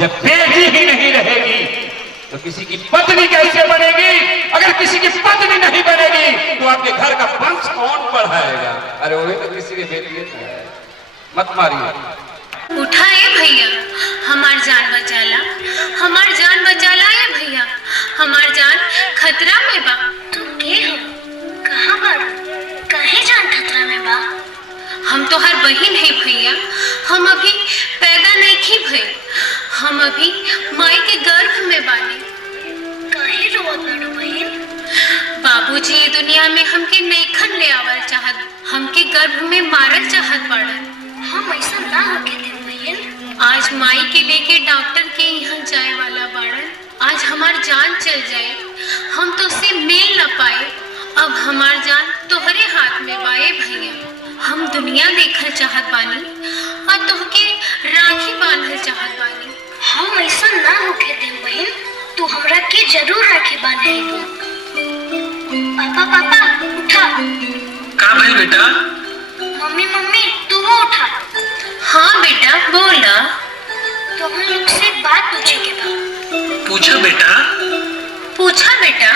जब बेटी ही नहीं रहेगी तो किसी की पत्नी कैसे बनेगी? अगर किसी की पत्नी नहीं बनेगी तो आपके घर का वंश कौन बढ़ाएगा? अरे वो तो किसी की बेटी है, मत मारिए। उठाए भैया, हमार जान बचाला, हमार जान बचाला है भैया, हमार जान खतरा में बा। तू के हो? कहाँ बाड़ा? काहे जान खतरा में बा? हम तो हर बहिन है भैया, हम अभी पैदा नहीं की भई, हम अभी माई के गर्भ में बानी। काहे रोवत बाड़ू बहिन? बाबूजी ये दुनिया में हमके नईखन ले आवल चाहत, हमके गर्भ में मारल चाहत बाड़न। हम ऐसा ना होके दे बहिन। आज माई के लेके डॉक्टर के यहाँ जाए वाला बाड़न, आज हमार जान चल जाए, हम तो उससे मिल न पाए। अब हमार जान तोहरे हाथ में बाए भैया, हम दुनिया देखल चाहत बानी और तोहके राखी बांधल चाहत बानी। हम ऐसा ना होके दे बहिन, तू हमरा के जरूर राखी बांधेगी। पापा पापा उठा। का भाई बेटा? मम्मी मम्मी तू वो उठा। हाँ बेटा बोला। तो हम लोग से एक बात पूछे के बा। पूछा बेटा। पूछा बेटा।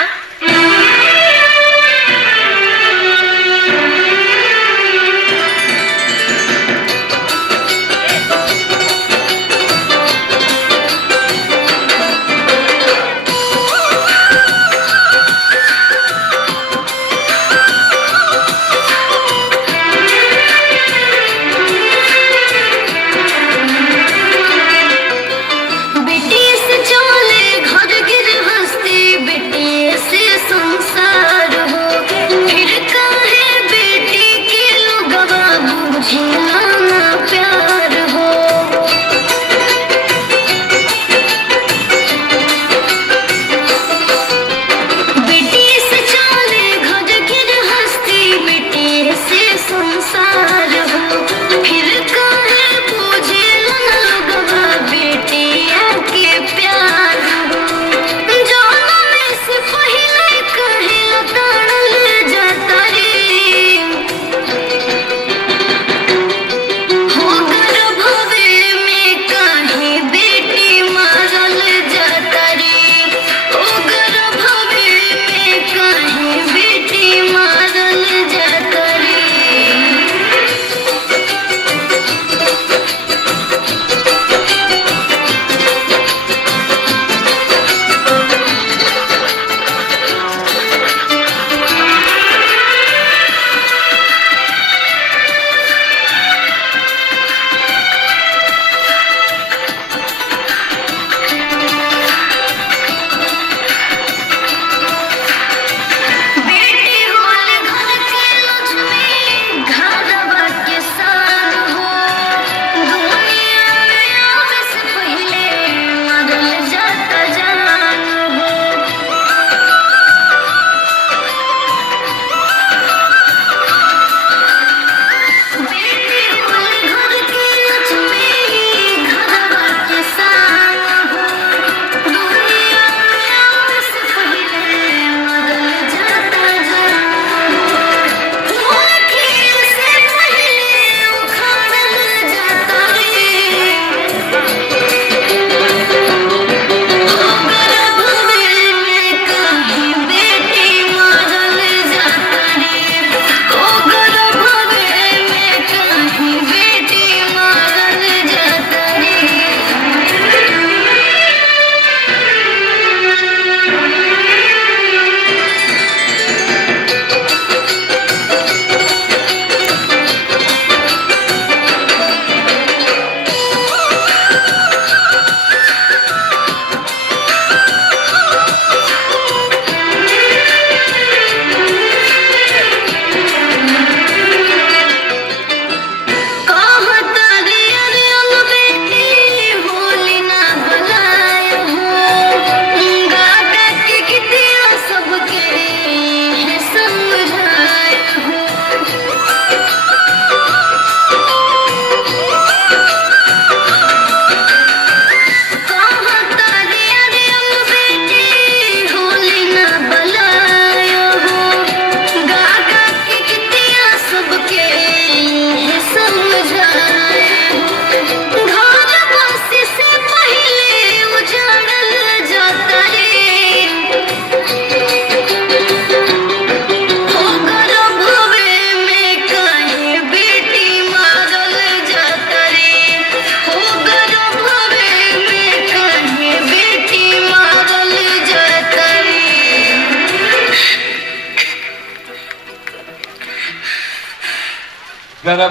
बेटा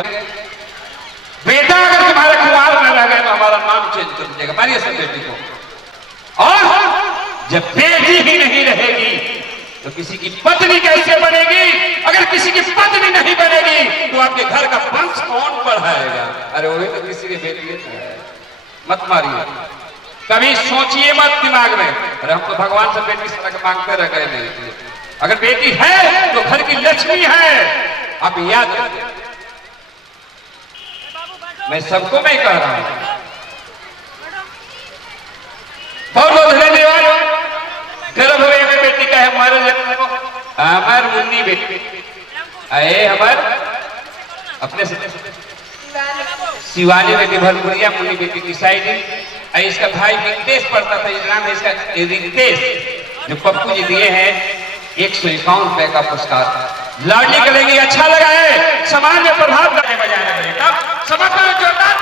अगर तुम्हारे कुमार न रह गए तो हमारा नाम चेंज कर दीजिएगा, मारिए सब बेटी को। और जब बेटी ही नहीं रहेगी तो किसी की पत्नी कैसे बनेगी? अगर किसी की पत्नी नहीं बनेगी तो आपके घर का वंश कौन बढ़ाएगा? अरे वही तो किसी की बेटी है। मत मारिए, कभी सोचिए मत दिमाग में, अरे हम तो भगवान से बेटी सड़क मांगते रह गए नहीं। अगर बेटी है तो घर की लक्ष्मी है, आप याद रखिए। मैं सबको मैं कह रहा हूं, बहुत बहुत धन्यवाद। गर्भ हुए बेटी का है हमारे हमार मुन्नी बेटी, अरे हमार अपने शिवानी बेटी भरपुरिया मुन्नी बेटी की साइड। इसका भाई रितेश पढ़ता था, नाम है इसका रितेश, जो पप्पू जी दिए हैं 151 रुपए का पुरस्कार। लाडली करेंगे, अच्छा लगा है, समाज में प्रभाव करने बजाय समाज में जोरदार